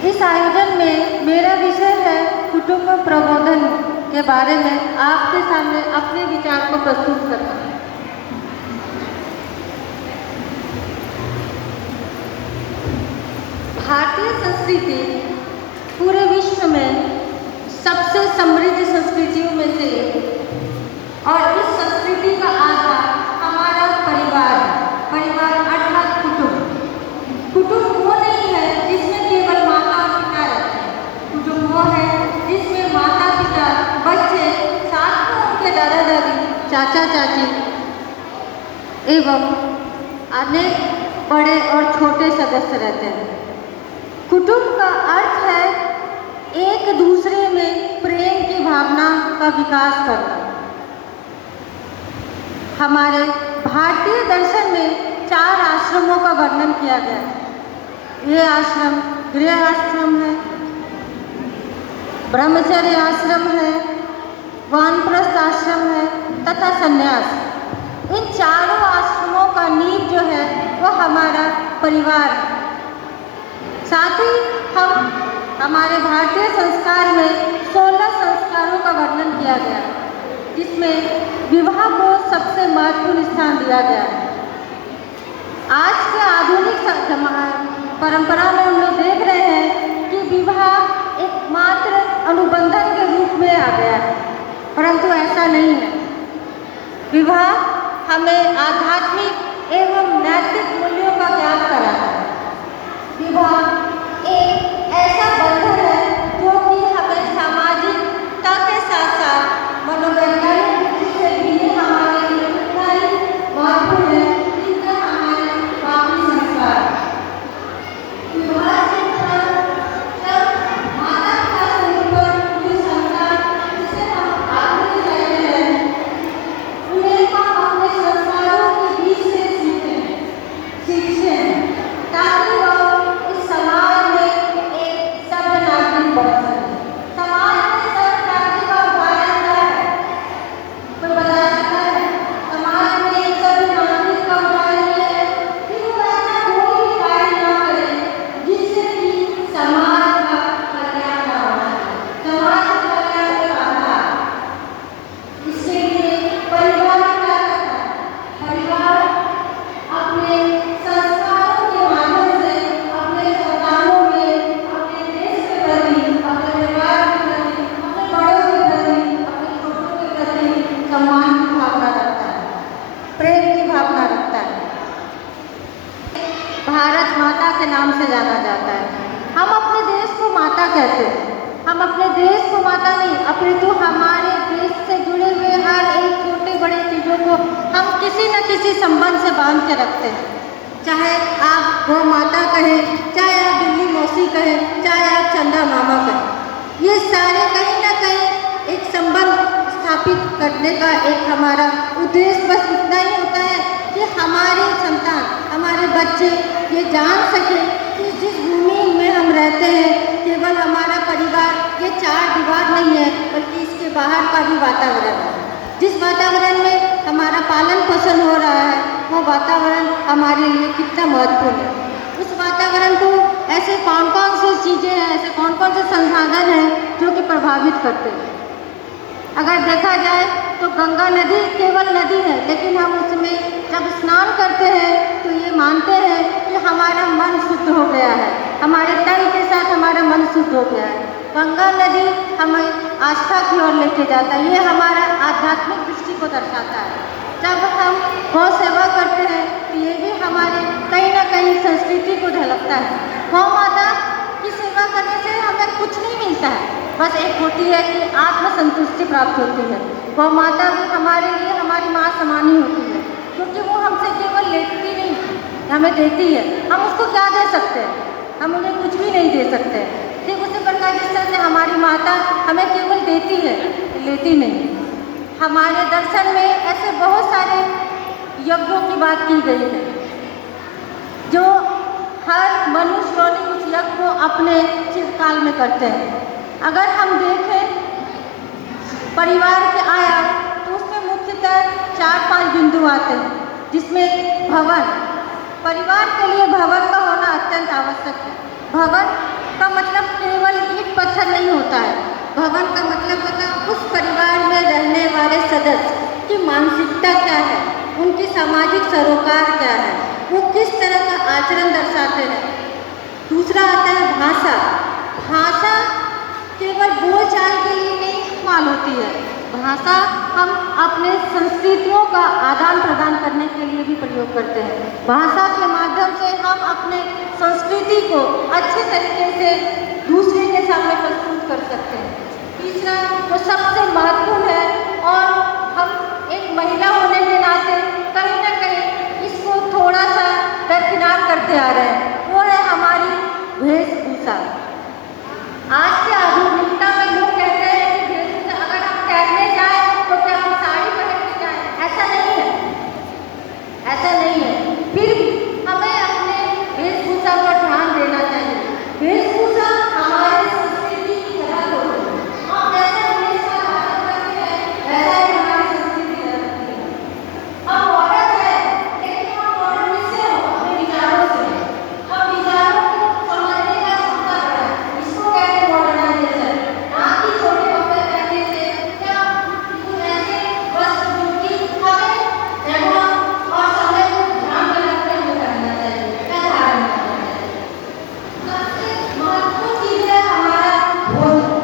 इस आयोजन में मेरा विषय है कुटुंब प्रबोधन के बारे में आपके सामने अपने विचार को प्रस्तुत करना। भारतीय संस्कृति पूरे विश्व में सबसे समृद्ध संस्कृतियों में से एक और इस संस्कृति का आधार हमारा परिवार है। परिवार अर्थात कुटुंब। कुटुंब वो नहीं है जिसमें केवल माता और पिता रहते हैं। कुटुंब वो है जिसमें माता पिता, बच्चे, साथ में उनके दादा दादी, चाचा चाची एवं अनेक बड़े और छोटे सदस्य रहते हैं। कुटुंब का अर्थ है एक दूसरे में प्रेम की भावना का विकास करना। हमारे भारतीय दर्शन में 4 आश्रमों का वर्णन किया गया है। ये आश्रम गृह आश्रम है, ब्रह्मचर्य आश्रम है, वानप्रस्थ आश्रम है तथा संन्यास। इन चारों आश्रमों का नींव जो है वो हमारा परिवार है। साथ ही हमारे भारतीय संस्कार में 16 संस्कारों का वर्णन किया गया, जिसमें विवाह को सबसे महत्वपूर्ण स्थान दिया गया है। आज के आधुनिक परंपरा में हम लोग देख रहे हैं कि विवाह एकमात्र अनुबंधन के रूप में आ गया है, परंतु ऐसा नहीं है। विवाह हमें आध्यात्मिक एवं नैतिक मूल्यों का ज्ञान कराता है। विवाह एक ऐसा बंधन है जो कि हमें सामाजिकता के साथ साथ मनोवैज्ञानिक दृष्टि से भी हमारे लिए उतना ही महत्वपूर्ण है जितना हमारे बाकी संस्कार। विवाह से जब माता पिता से ऊपर कोई संस्कार जिसे हम आगे कहते हैं, उन्हें हम अपने संस्कारों के बीच से सीखते हैं ताकि वह इस समाज में एक सभ्य नागरिक बन सके। समाज में सभ्य नागरिक का उदाहरण क्या है? कोई बता सकता है? समाज में एक सभ्य नागरिक का उदाहरण ये है कि वो ऐसा कोई भी कार्य न करे जिससे कि समाज का कल्याण न हो सके। समाज का कल्याण के आधार इसके लिए परिवार क्या करता है? परिवार अपने संस्कारों के माध्यम से अपने संतानों में, अपने देश के प्रति, अपने परिवार के प्रति, अपने बड़ों के प्रति, अपने छोटों के प्रति सम्मान की भावना रखता है, प्रेम की भावना रखता है। भारत माता के नाम से जाना जाता है। हम अपने देश को माता कहते हैं। हम अपने देश को माता नहीं, अपितु हमारे देश से जुड़े हुए हर एक छोटे बड़े चीज़ों को हम किसी न किसी संबंध से बांध के रखते हैं। चाहे आप गौ माता कहें, चाहे आप दिल्ली मौसी कहें, चाहे आप चंदा मामा कहें, ये सारे कहीं ना कहीं एक संबंध स्थापित करने का एक हमारा उद्देश्य बस इतना ही होता है कि हमारे संतान, हमारे बच्चे ये जान सके कि जिस भूमि में हम रहते हैं केवल हमारा परिवार ये 4 दीवार नहीं है, बल्कि इसके बाहर का भी वातावरण है। जिस वातावरण में हमारा पालन पोषण हो रहा है वो वातावरण हमारे लिए कितना महत्वपूर्ण है। उस वातावरण को ऐसे कौन कौन सी चीज़ें हैं, ऐसे कौन कौन से संसाधन हैं जो कि प्रभावित करते हैं। अगर देखा जाए तो गंगा नदी केवल नदी है, लेकिन हम उसमें जब स्नान करते हैं तो ये मानते हैं कि हमारा मन शुद्ध हो गया है, हमारे तन के साथ हमारा मन शुद्ध हो गया है। गंगा नदी हमें आस्था की ओर लेके जाता है, ये हमारा आध्यात्मिक दृष्टि को दर्शाता है। जब हम गौ सेवा करते हैं तो ये भी हमारे कहीं ना कहीं संस्कृति को झलकता है। गौ माता की सेवा करने से हमें कुछ नहीं मिलता है, बस एक होती है कि आत्मसंतुष्टि प्राप्त होती है। गौ माता भी हमारे लिए हमारी माँ समान ही होती है, क्योंकि वो हमसे केवल लेती नहीं, हमें देती है। हम उसको क्या दे सकते हैं? हम उन्हें कुछ भी नहीं दे सकते। ठीक उसी प्रकार जिस तरह से हमारी माता हमें केवल देती है, लेती नहीं। हमारे दर्शन में ऐसे बहुत सारे यज्ञों की बात की गई है जो हर मनुष्य उस यज्ञ को अपने चिरकाल में करते हैं। अगर हम देखें परिवार के आयाम तो उसमें मुख्यतः 4-5 बिंदु आते हैं, जिसमें भवन, परिवार के लिए भवन का होना अत्यंत आवश्यक है। भवन का मतलब केवल ईंट पत्थर नहीं होता है। भवन का मतलब होता है उस परिवार में रहने वाले सदस्य की मानसिकता क्या है, उनकी सामाजिक सरोकार क्या है, वो किस तरह का आचरण दर्शाते हैं। दूसरा आता है भाषा। भाषा केवल बोलचाल के लिए नहीं इस्तेमाल होती है, भाषा हम अपने संस्कृतियों का आदान प्रदान करने के लिए भी प्रयोग करते हैं। भाषा के माध्यम से हम अपने संस्कृति को अच्छे तरीके से दूसरे के सामने प्रस्तुत कर सकते हैं। तीसरा जो सबसे महत्वपूर्ण है और हम एक महिला होने के नाते कहीं ना कहीं इसको थोड़ा सा दरकिनार करते आ रहे हैं, वो है हमारी वेशभूषा। आज के आधुनिकता में लोग कहते हैं कि वेशभूषा अगर हम तैरने जाए तो क्या हम साड़ी पहन के जाए, ऐसा नहीं है, ऐसा नहीं है। फिर भी हमें अपने वेशभूषा पर ध्यान देना चाहिए। वेशभूषा हमारे संस्कृति की झलक होती है। हम जैसे देश का धारण करते हैं वैसा ही हमारी संस्कृति रहती है। हम मॉडर्न है, लेकिन हम मॉडर्न किससे हो? अपने विचारों से। हम विचारों को समझने का क्षमता बढ़ाएं, इसको कहते हैं मॉडर्नाइजेशन। ना कि छोटे कपड़े पहनने से या कुछ ऐसे वस्त्र जो कि हमें जगह और समय को ध्यान में रखते हुए करना चाहिए या धारण करना चाहिए। सबसे महत्वपूर्ण चीज है हमारा भोजन।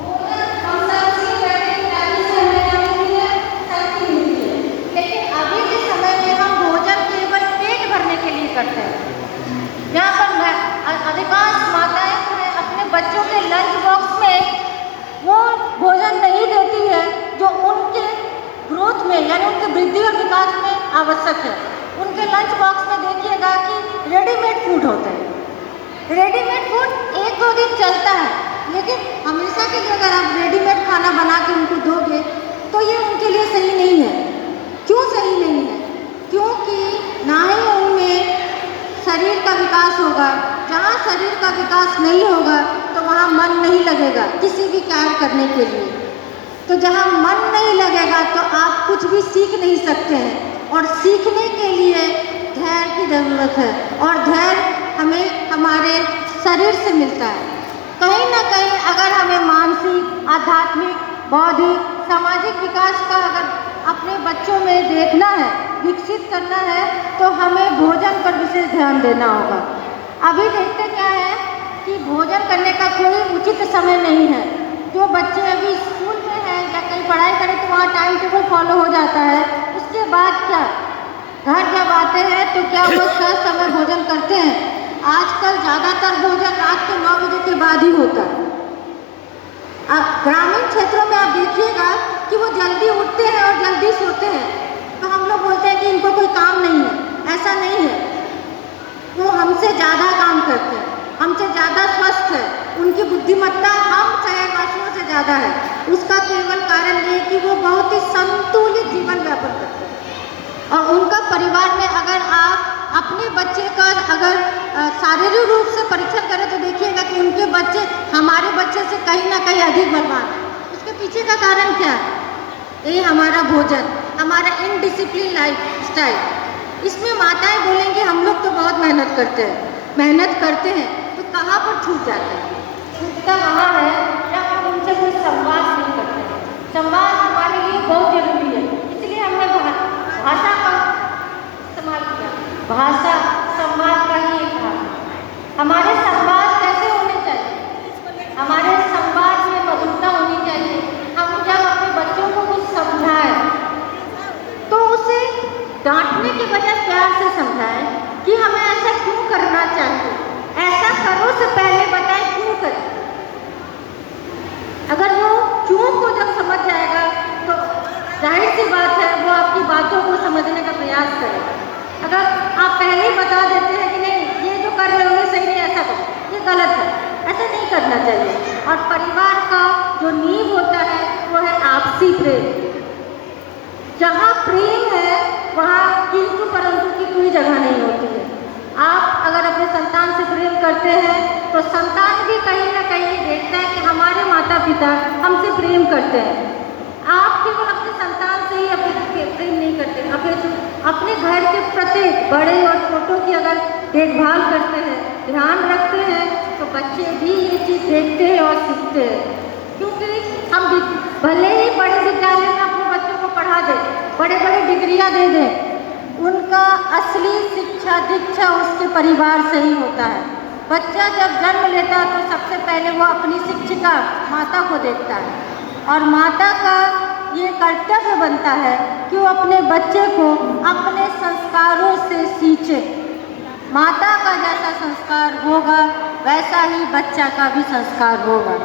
भोजन हम सबसे पहले टाइम से हमें क्या मिलती है? शक्ति मिलती है। लेकिन अभी के समय में हम भोजन केवल पेट भरने के लिए करते हैं। यहाँ पर अधिकांश माताएं अपने बच्चों के लंच बॉक्स में वो भोजन नहीं देती है जो उनके ग्रोथ में यानी उनके वृद्धि और विकास में आवश्यक है। उनके लंच बॉक्स में देखिएगा कि रेडीमेड फूड होता है। रेडीमेड फूड एक दो दिन चलता है, लेकिन हमेशा के लिए अगर आप रेडीमेड खाना बना के उनको दोगे तो ये उनके लिए सही नहीं है। क्यों सही नहीं है? क्योंकि ना ही उनमें शरीर का विकास होगा। जहाँ शरीर का विकास नहीं होगा तो वहाँ मन नहीं लगेगा किसी भी कार्य करने के लिए। तो जहाँ मन नहीं लगेगा तो आप कुछ भी सीख नहीं सकते हैं, और सीखने के लिए धैर्य की ज़रूरत है, और धैर्य हमें हमारे शरीर से मिलता है। कहीं ना कहीं अगर हमें मानसिक, आध्यात्मिक, बौद्धिक, सामाजिक विकास का अगर अपने बच्चों में देखना है, विकसित करना है, तो हमें भोजन पर विशेष ध्यान देना होगा। अभी देखते क्या है कि भोजन करने का कोई उचित समय नहीं है। जो बच्चे अभी स्कूल में हैं या कहीं पढ़ाई करें तो वहाँ टाइम टेबल फॉलो हो जाता है। उसके बाद क्या, घर जब आते हैं तो क्या वो समय भोजन करते हैं? आजकल ज़्यादातर भोजन रात के 9 बजे के बाद ही होता है। अब ग्रामीण क्षेत्रों में आप देखिएगा कि वो जल्दी उठते हैं और जल्दी सोते हैं, तो हम लोग बोलते हैं कि इनको कोई काम नहीं है। ऐसा नहीं है, वो हमसे ज़्यादा काम करते हैं, हमसे ज़्यादा स्वस्थ है, उनकी बुद्धिमत्ता हम शहरवासियों से ज़्यादा है। उसका केवल कारण ये कि वो बहुत ही संतुलित जीवन यापन करते हैं। और उनका परिवार में अगर आप अपने बच्चे का अगर शारीरिक रूप से परीक्षण करें तो देखिएगा कि उनके बच्चे हमारे बच्चे से कहीं ना कहीं अधिक बलवान हैं। उसके पीछे का कारण क्या है? ये हमारा भोजन, हमारा इनडिसिप्लिन लाइफ स्टाइल। इसमें माताएं बोलेंगी हम लोग तो बहुत मेहनत करते हैं, तो कहाँ पर छूट जाते हैं? छूटता वहाँ है जब हम उनसे कोई संवाद नहीं करते हैं। संवाद हमारे लिए बहुत जरूरी है, इसलिए हमने भाषा का इस्तेमाल किया। भाषा संवाद का ही एक भाग है। हमारे संवाद कैसे होने चाहिए? हमारे संवाद में मधुरता होनी चाहिए। हम जब अपने बच्चों को कुछ समझाएं तो उसे डांटने के बजाय प्यार से समझाएं कि हमें ऐसा क्यों करना चाहिए, ऐसा करो से पहले बताएं क्यों करें। अगर वो क्यों को जब समझ जाएगा तो जाहिर सी बात है वो आपकी बातों को समझने का प्रयास करेगा। अगर आप पहले ही बता देते हैं कि नहीं ये जो कर रहे हो ये सही नहीं, ऐसा करो, ये गलत है, ऐसा नहीं करना चाहिए। और परिवार का जो नींव होता है वो है आपसी प्रेम। जहाँ प्रेम है वहाँ किंतु परंतु की कोई जगह नहीं होती है। आप अगर अपने संतान से प्रेम करते हैं तो संतान भी कहीं ना कहीं देखता है कि हमारे माता पिता हमसे प्रेम करते हैं। आप केवल अपने संतान से ही प्रेम नहीं करते, अपने घर के प्रत्येक बड़े और छोटों की अगर देखभाल करते हैं, ध्यान रखते हैं, तो बच्चे देखते हैं और सीखते हैं। क्योंकि हम भले ही बड़े विद्यालय में अपने बच्चों को पढ़ा दें, बड़े बड़े डिग्रियां दे दें, उनका असली शिक्षा दीक्षा उसके परिवार से ही होता है। बच्चा जब जन्म लेता है तो सबसे पहले वो अपनी शिक्षिका माता को देखता है, और माता का ये कर्तव्य बनता है कि वो अपने बच्चे को अपने संस्कारों से सींचे। माता का जैसा संस्कार होगा वैसा ही बच्चा का भी संस्कार होगा।